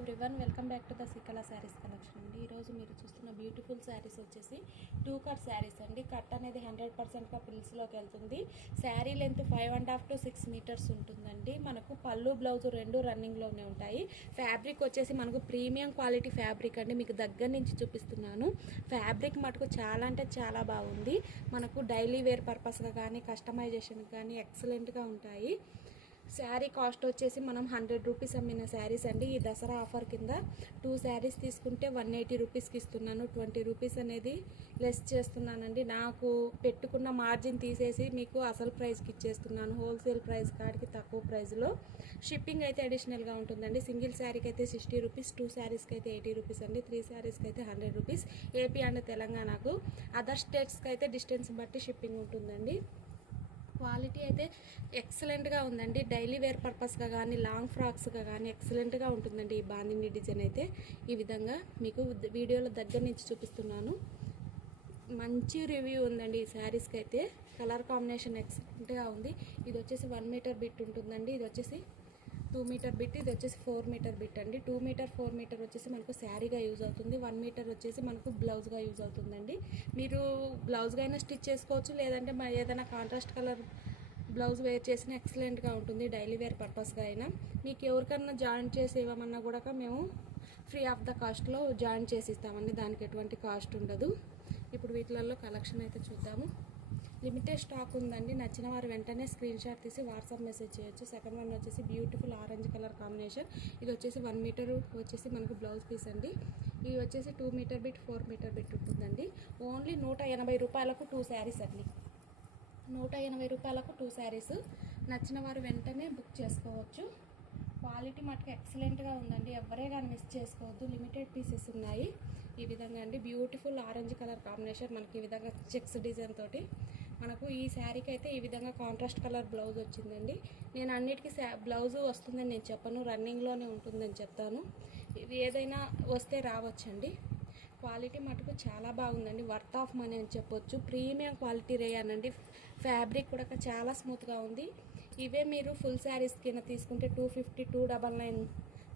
Everyone, welcome back to the సికలా saris collection అండి. ఈరోజు మీరు చూస్తున్న బ్యూటిఫుల్ శారీస్ వచ్చేసి 2 కట్ శారీస్ అండి. కట్ అనేది 100%గా పిల్స్లోకి వెళ్తుంది. శారీ లెంత్ 5.5 to 6 మీటర్స్ ఉంటుందండి. మనకు పళ్ళు బ్లౌజ్ రెండు రన్నింగ్లోనే ఉంటాయి. ఫ్యాబ్రిక్ వచ్చేసి మనకు ప్రీమియం క్వాలిటీ ఫ్యాబ్రిక్ అండి. మీకు దగ్గర నుంచి చూపిస్తున్నాను. ఫ్యాబ్రిక్ మటుకు చాలా అంటే చాలా బాగుంది. మనకు డైలీ వేర్ పర్పస్గా కానీ కస్టమైజేషన్ కానీ ఎక్సలెంట్గా ఉంటాయి. శారీ కాస్ట్ వచ్చేసి మనం 100 రూపీస్ అమ్మిన శారీస్ అండి. ఈ దసరా ఆఫర్ కింద 2 శారీస్ తీసుకుంటే 180 రూపీస్కి ఇస్తున్నాను. 20 రూపీస్ అనేది లెస్ చేస్తున్నానండి. నాకు పెట్టుకున్న మార్జిన్ తీసేసి మీకు అసలు ప్రైస్కి ఇచ్చేస్తున్నాను. హోల్సేల్ ప్రైస్ కాడికి తక్కువ ప్రైస్లో. షిప్పింగ్ అయితే అడిషనల్గా ఉంటుందండి. సింగిల్ శారీకి అయితే 60 రూపీస్, 2 శారీస్కి అయితే 80 రూపీస్ అండి. 3 శారీస్కి అయితే 100 రూపీస్. ఏపీ అండ్ తెలంగాణకు, అదర్ స్టేట్స్కి అయితే డిస్టెన్స్ బట్టి షిప్పింగ్ ఉంటుందండి. క్వాలిటీ అయితే ఎక్సలెంట్గా ఉందండి. డైలీ వేర్ పర్పస్గా కానీ లాంగ్ ఫ్రాక్స్గా కానీ ఎక్సలెంట్గా ఉంటుందండి. ఈ బాందిని డిజైన్ అయితే ఈ విధంగా మీకు వీడియోలో దగ్గర నుంచి చూపిస్తున్నాను. మంచి రివ్యూ ఉందండి ఈ శారీస్కి అయితే. కలర్ కాంబినేషన్ ఎక్సలెంట్గా ఉంది. ఇది వచ్చేసి 1 మీటర్ బిట్ ఉంటుందండి. ఇది వచ్చేసి 2 మీటర్ బిట్, ఇది వచ్చేసి 4 మీటర్ బిట్ అండి. 2 మీటర్ 4 మీటర్ వచ్చేసి మనకు శారీగా యూజ్ అవుతుంది. 1 మీటర్ వచ్చేసి మనకు బ్లౌజ్గా యూజ్ అవుతుందండి. మీరు బ్లౌజ్గా అయినా స్టిచ్ చేసుకోవచ్చు, లేదంటే ఏదైనా కాంట్రాస్ట్ కలర్ బ్లౌజ్ వేర్ చేసిన ఎక్సలెంట్గా ఉంటుంది. డైలీ వేర్ పర్పస్గా అయినా మీకు ఎవరికన్నా జాయిన్ చేసి ఇవ్వమన్నా కూడా మేము ఫ్రీ ఆఫ్ ద కాస్ట్లో జాయిన్ చేసి ఇస్తామండి. దానికి ఎటువంటి కాస్ట్ ఉండదు. ఇప్పుడు వీటిలలో కలెక్షన్ అయితే చూద్దాము. లిమిటెడ్ స్టాక్ ఉందండి. నచ్చిన వారు వెంటనే స్క్రీన్ షాట్ తీసి వాట్సాప్ మెసేజ్ చేయొచ్చు. సెకండ్ వన్ వచ్చేసి బ్యూటిఫుల్ ఆరెంజ్ కలర్ కాంబినేషన్. ఇది వచ్చేసి 1 మీటర్ వచ్చేసి మనకు బ్లౌజ్ పీస్ అండి. ఇది వచ్చేసి 2 మీటర్ బిట్, 4 మీటర్ బిట్ ఉంటుందండి. ఓన్లీ 180 రూపాయలకు 2 శారీస్ అండి. 180 రూపాయలకు 2 శారీస్. నచ్చిన వారు వెంటనే బుక్ చేసుకోవచ్చు. క్వాలిటీ మటుకు ఎక్సలెంట్గా ఉందండి. ఎవరే కానీ మిస్ చేసుకోవద్దు. లిమిటెడ్ పీసెస్ ఉన్నాయి. ఈ విధంగా అండి బ్యూటిఫుల్ ఆరెంజ్ కలర్ కాంబినేషన్. మనకి ఈ విధంగా చెక్స్ డిజైన్ తోటి మనకు ఈ శారీకి అయితే ఈ విధంగా కాంట్రాస్ట్ కలర్ బ్లౌజ్ వచ్చిందండి. నేను అన్నిటికీ బ్లౌజ్ వస్తుందని నేను చెప్పను, రన్నింగ్లోనే ఉంటుందని చెప్తాను. ఇది ఏదైనా వస్తే రావచ్చండి. క్వాలిటీ మటుకు చాలా బాగుందండి. వర్త్ ఆఫ్ మనీ అని చెప్పొచ్చు. ప్రీమియం క్వాలిటీ రేయన్ అండి. ఫ్యాబ్రిక్ కూడా చాలా స్మూత్గా ఉంది. ఇవే మీరు ఫుల్ శారీస్ కింద తీసుకుంటే 250, 299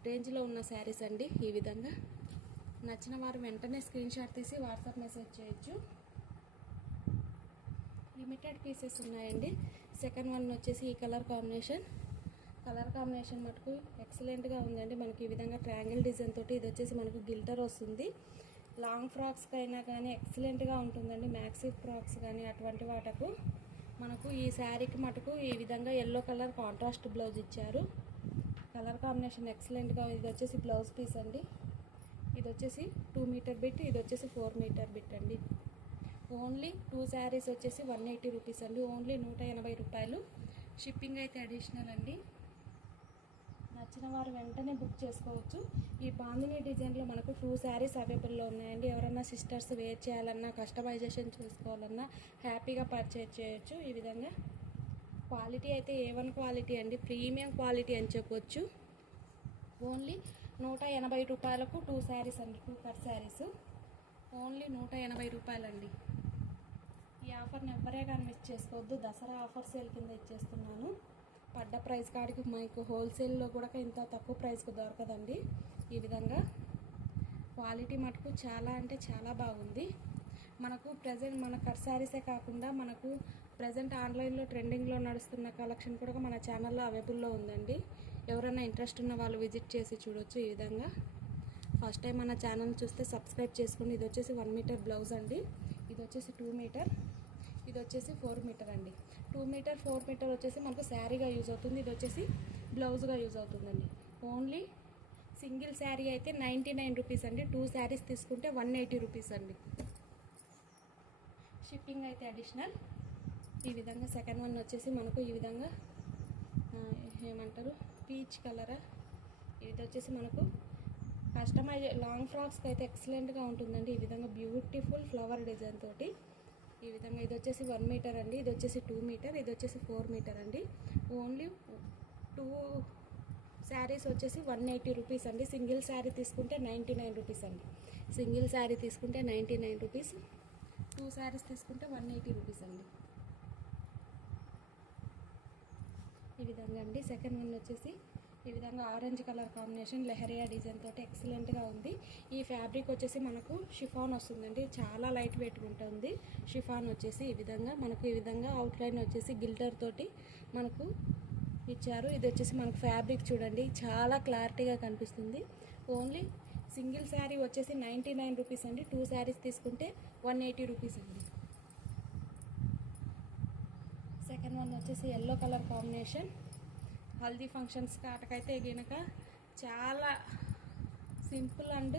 రేంజ్లో ఉన్న శారీస్ అండి. ఈ విధంగా నచ్చిన వారు వెంటనే స్క్రీన్ షాట్ తీసి వాట్సాప్ మెసేజ్ చేయొచ్చు. లిమిటెడ్ పీసెస్ ఉన్నాయండి. సెకండ్ వన్ వచ్చేసి ఈ కలర్ కాంబినేషన్ మటుకు ఎక్సలెంట్గా ఉందండి. మనకి ఈ విధంగా ట్రయాంగిల్ డిజైన్ తోటి ఇది వచ్చేసి మనకు గిల్టర్ వస్తుంది. లాంగ్ ఫ్రాక్స్కి అయినా కానీ ఎక్సలెంట్గా ఉంటుందండి. మ్యాక్సీ ఫ్రాక్స్ కానీ అటువంటి వాటకు మనకు ఈ శారీకి మటుకు ఈ విధంగా ఎల్లో కలర్ కాంట్రాస్ట్ బ్లౌజ్ ఇచ్చారు. కలర్ కాంబినేషన్ ఎక్సలెంట్గా. ఇది వచ్చేసి బ్లౌజ్ పీస్ అండి. ఇది వచ్చేసి 2 మీటర్ బిట్, ఇది వచ్చేసి 4 మీటర్ బిట్ అండి. ఓన్లీ 2 శారీస్ వచ్చేసి 180 రూపీస్ అండి. ఓన్లీ 180 రూపాయలు. షిప్పింగ్ అయితే అడిషనల్ అండి. నచ్చిన వారు వెంటనే బుక్ చేసుకోవచ్చు. ఈ బాందిని డిజైన్లో మనకు 2 శారీస్ అవైలబుల్లో ఉన్నాయండి. ఎవరన్నా సిస్టర్స్ వేర్ చేయాలన్నా, కస్టమైజేషన్ చేసుకోవాలన్నా హ్యాపీగా పర్చేజ్ చేయొచ్చు. ఈ విధంగా క్వాలిటీ అయితే A1 క్వాలిటీ అండి. ప్రీమియం క్వాలిటీ అని చెప్పొచ్చు. ఓన్లీ 180 రూపాయలకు 2 శారీస్ అండి. 2 కట్ శారీస్ ఓన్లీ 180 రూపాయలండి. ఈ ఆఫర్ని ఎవరే కానీ మిస్ చేసుకోవద్దు. దసరా ఆఫర్ సేల్ కింద ఇచ్చేస్తున్నాను. పడ్డ ప్రైస్ కాడికి మీకు హోల్సేల్లో కూడా ఇంత తక్కువ ప్రైస్కి దొరకదండి. ఈ విధంగా క్వాలిటీ మటుకు చాలా అంటే చాలా బాగుంది. మనకు ప్రజెంట్ మన కట్ శారీసే కాకుండా మనకు ప్రజెంట్ ఆన్లైన్లో ట్రెండింగ్లో నడుస్తున్న కలెక్షన్ కూడా మన ఛానల్లో అవైలబుల్లో ఉందండి. ఎవరైనా ఇంట్రెస్ట్ ఉన్న వాళ్ళు విజిట్ చేసి చూడొచ్చు. ఈ విధంగా ఫస్ట్ టైం మన ఛానల్ చూస్తే సబ్స్క్రైబ్ చేసుకోండి. ఇది వచ్చేసి 1 మీటర్ బ్లౌజ్ అండి. ఇది వచ్చేసి 2 మీటర్, ఇది వచ్చేసి 4 మీటర్ అండి. 2 మీటర్ 4 మీటర్ వచ్చేసి మనకు శారీగా యూజ్ అవుతుంది. ఇది వచ్చేసి బ్లౌజ్గా యూజ్ అవుతుందండి. ఓన్లీ సింగిల్ శారీ అయితే 99 రూపీస్ అండి. 2 శారీస్ తీసుకుంటే 180 రూపీస్ అండి. షిప్పింగ్ అయితే అడిషనల్. ఈ విధంగా సెకండ్ వన్ వచ్చేసి మనకు ఈ విధంగా ఏమంటారు పీచ్ కలరా. ఇది వచ్చేసి మనకు కస్టమైజ్ లాంగ్ ఫ్రాక్స్కి అయితే ఎక్సలెంట్గా ఉంటుందండి. ఈ విధంగా బ్యూటిఫుల్ ఫ్లవర్ డిజైన్ తోటి ఈ విధంగా. ఇది వచ్చేసి 1 మీటర్ అండి. ఇది వచ్చేసి 2 మీటర్, ఇది వచ్చేసి 4 మీటర్ అండి. ఓన్లీ 2 శారీస్ వచ్చేసి 180 రూపీస్ అండి. సింగిల్ శారీ తీసుకుంటే 99 రూపీస్ అండి. సింగిల్ శారీ తీసుకుంటే 99 రూపీస్. 2 శారీస్ తీసుకుంటే 180 రూపీస్ అండి. ఈ విధంగా అండి. సెకండ్ వన్ వచ్చేసి ఈ విధంగా orange colour combination leheriya design తోటి ఎక్సలెంట్గా ఉంది. ఈ ఫ్యాబ్రిక్ వచ్చేసి మనకు షిఫాన్ వస్తుందండి, చాలా లైట్ వెయిట్గా ఉంటుంది. షిఫాన్ వచ్చేసి ఈ విధంగా అవుట్లైన్ వచ్చేసి గిల్టర్ తోటి మనకు ఇచ్చారు. ఇది వచ్చేసి మనకు ఫ్యాబ్రిక్ చూడండి, చాలా క్లారిటీగా కనిపిస్తుంది. ఓన్లీ సింగిల్ శారీ వచ్చేసి 99 రూపీస్ అండి. 2 శారీస్ తీసుకుంటే 180 రూపీస్ అండి. సెకండ్ వన్ వచ్చేసి yellow colour combination. Haldi functions కాటకైతే గనక చాలా సింపుల్ అండ్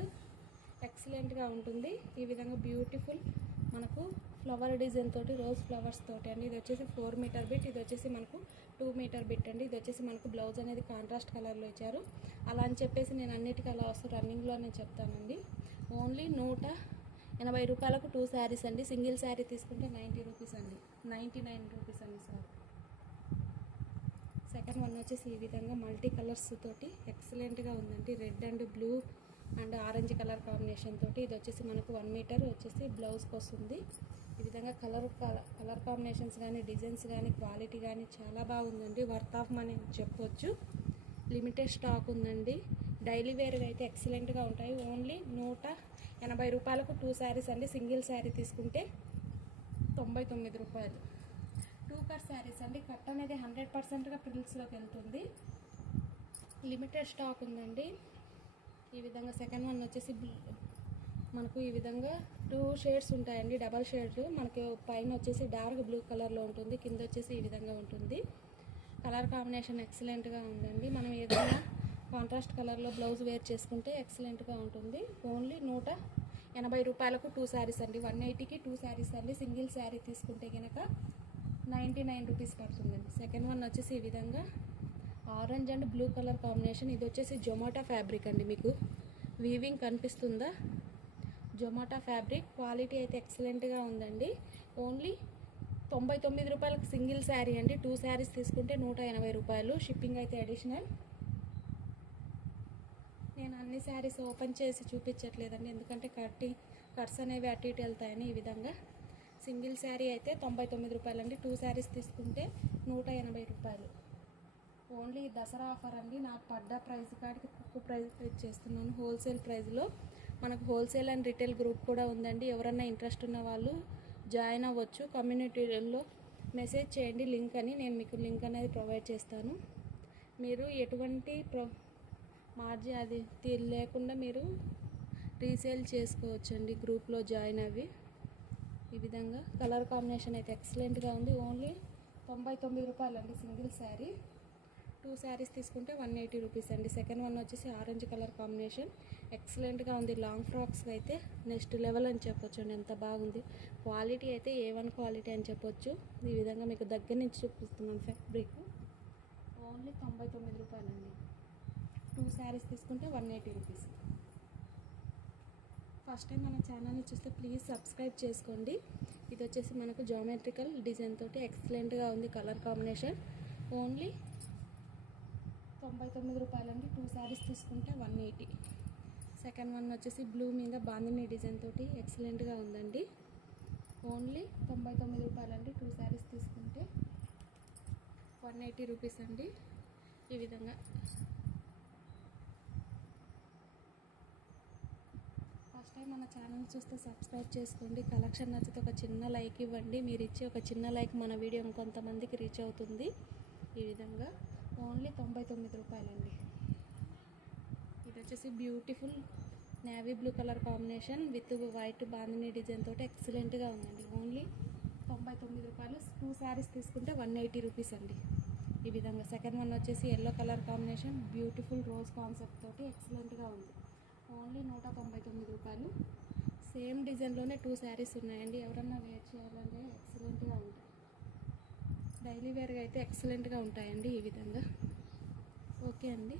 ఎక్సలెంట్గా ఉంటుంది. ఈ విధంగా బ్యూటిఫుల్ మనకు ఫ్లవర్ డిజైన్ తోటి, రోజ్ ఫ్లవర్స్ తోటి అండి. ఇది వచ్చేసి 4 మీటర్ బిట్, ఇది వచ్చేసి మనకు 2 మీటర్ బిట్ అండి. ఇది వచ్చేసి మనకు బ్లౌజ్ అనేది కాంట్రాస్ట్ కలర్లో ఇచ్చారు. అలా అని చెప్పేసి నేను అన్నిటికీ అలా వస్తూ రన్నింగ్లో నేను చెప్తానండి. ఓన్లీ 180 రూపాయలకు 2 శారీస్ అండి. సింగిల్ శారీ తీసుకుంటే 90 రూపీస్ అండి, 99 రూపీస్ అండి సార్. సెకండ్ వన్ వచ్చేసి ఈ విధంగా మల్టీ కలర్స్ తోటి ఎక్సలెంట్గా ఉందండి. Red and blue and orange colour combination తోటి. ఇది వచ్చేసి మనకు 1 మీటర్ వచ్చేసి బ్లౌజ్కి వస్తుంది. ఈ విధంగా కలర్ కాంబినేషన్స్ కానీ, డిజైన్స్ కానీ, క్వాలిటీ కానీ చాలా బాగుందండి. వర్త్ ఆఫ్ మనీ చెప్పొచ్చు. లిమిటెడ్ స్టాక్ ఉందండి. డైలీ వేర్గా అయితే ఎక్సలెంట్గా ఉంటాయి. ఓన్లీ 180 రూపాయలకు 2 శారీస్ అండి. సింగిల్ శారీ తీసుకుంటే 99 రూపాయలు. 2 కట్ శారీస్ అండి. కట్ అనేది 100%గా ప్రిల్స్లోకి వెళ్తుంది. లిమిటెడ్ స్టాక్ ఉందండి. ఈ విధంగా సెకండ్ వన్ వచ్చేసి మనకు ఈ విధంగా 2 షేడ్స్ ఉంటాయండి, డబల్ షేడ్స్. మనకి పైన వచ్చేసి డార్క్ బ్లూ కలర్లో ఉంటుంది, కింద వచ్చేసి ఈ విధంగా ఉంటుంది. కలర్ కాంబినేషన్ ఎక్సలెంట్గా ఉందండి. మనం ఏదైనా కాంట్రాస్ట్ కలర్లో బ్లౌజ్ వేర్ చేసుకుంటే ఎక్సలెంట్గా ఉంటుంది. ఓన్లీ 180 రూపాయలకు 2 శారీస్ అండి. 180కి 2 శారీస్ అండి. సింగిల్ శారీ తీసుకుంటే కనుక 99 రూపీస్ పడుతుందండి. సెకండ్ వన్ వచ్చేసి ఈ విధంగా orange and blue colour combination. ఇది వచ్చేసి జొమాటో ఫ్యాబ్రిక్ అండి. మీకు వీవింగ్ కనిపిస్తుందా? జొమాటో ఫ్యాబ్రిక్. క్వాలిటీ అయితే ఎక్సలెంట్గా ఉందండి. ఓన్లీ 99 రూపాయలకు సింగిల్ శారీ అండి. 2 శారీస్ తీసుకుంటే 180 రూపాయలు. షిప్పింగ్ అయితే అడిషనల్. నేను అన్ని శారీస్ ఓపెన్ చేసి చూపించట్లేదండి, ఎందుకంటే కట్స్ అనేవి అటు ఇటు వెళ్తాయని. ఈ విధంగా సింగిల్ శారీ అయితే 99 రూపాయలు అండి. 2 శారీస్ తీసుకుంటే 180 రూపాయలు. ఓన్లీ దసరా ఆఫర్ అండి. నాకు పడ్డ ప్రైస్ కాడికి తక్కువ ప్రైస్ చేస్తున్నాను, హోల్సేల్ ప్రైస్లో. మనకు హోల్సేల్ అండ్ రిటైల్ గ్రూప్ కూడా ఉందండి. ఎవరన్నా ఇంట్రెస్ట్ ఉన్న వాళ్ళు జాయిన్ అవ్వచ్చు. కమ్యూనిటీలో మెసేజ్ చేయండి లింక్ అని, నేను మీకు లింక్ అనేది ప్రొవైడ్ చేస్తాను. మీరు ఎటువంటి మార్జిన్ అది లేకుండా మీరు రీసేల్ చేసుకోవచ్చండి గ్రూప్లో జాయిన్ అవ్వి. ఈ విధంగా కలర్ కాంబినేషన్ అయితే ఎక్సలెంట్గా ఉంది. ఓన్లీ 99 రూపాయలు అండి సింగిల్ శారీ. 2 శారీస్ తీసుకుంటే 180 రూపీస్ అండి. సెకండ్ వన్ వచ్చేసి ఆరెంజ్ కలర్ కాంబినేషన్ ఎక్సలెంట్గా ఉంది. లాంగ్ ఫ్రాక్స్కి అయితే నెక్స్ట్ లెవెల్ అని చెప్పొచ్చు అండి, ఎంత బాగుంది. క్వాలిటీ అయితే A1 క్వాలిటీ అని చెప్పొచ్చు. ఈ విధంగా మీకు దగ్గర నుంచి చూపిస్తున్నాను ఫ్యాబ్రిక్. ఓన్లీ 99 రూపాయలు అండి. 2 శారీస్ తీసుకుంటే 180 రూపీస్. ఫస్ట్ టైం మన ఛానల్ని చూస్తే ప్లీజ్ సబ్స్క్రైబ్ చేసుకోండి. ఇది వచ్చేసి మనకు జామెట్రికల్ డిజైన్ తోటి ఎక్సలెంట్గా ఉంది. కలర్ కాంబినేషన్ ఓన్లీ 99 రూపాయలు అండి. 2 శారీస్ తీసుకుంటే 180. సెకండ్ వన్ వచ్చేసి బ్లూ మీద బాందిని డిజైన్ తోటి ఎక్సలెంట్గా ఉందండి. ఓన్లీ 99 రూపాయలు అండి. 2 శారీస్ తీసుకుంటే 180 రూపీస్ అండి. ఈ విధంగా ఫస్ట్ టైం మన ఛానల్ చూస్తే సబ్స్క్రైబ్ చేసుకోండి. కలెక్షన్ నచ్చితే ఒక చిన్న లైక్ ఇవ్వండి. మీరు ఇచ్చే ఒక చిన్న లైక్ మన వీడియో ఇంకొంతమందికి రీచ్ అవుతుంది. ఈ విధంగా ఓన్లీ 99 రూపాయలండి. ఇది వచ్చేసి beautiful navy blue colour combination with white bandhani design తోటి ఎక్సలెంట్గా ఉందండి. ఓన్లీ 99 రూపాయలు. 2 శారీస్ తీసుకుంటే 180 రూపీస్ అండి. ఈ విధంగా సెకండ్ వన్ వచ్చేసి yellow colour combination beautiful rose concept తోటి ఎక్సలెంట్గా ఉంది. ఓన్లీ 199 రూపాయలు. సేమ్ డిజైన్లోనే 2 శారీస్ ఉన్నాయండి. ఎవరన్నా వేర్ చేయాలంటే ఎక్సలెంట్గా ఉంటాయి. డైలీ వేర్గా అయితే ఎక్సలెంట్గా ఉంటాయండి. ఈ విధంగా ఓకే అండి.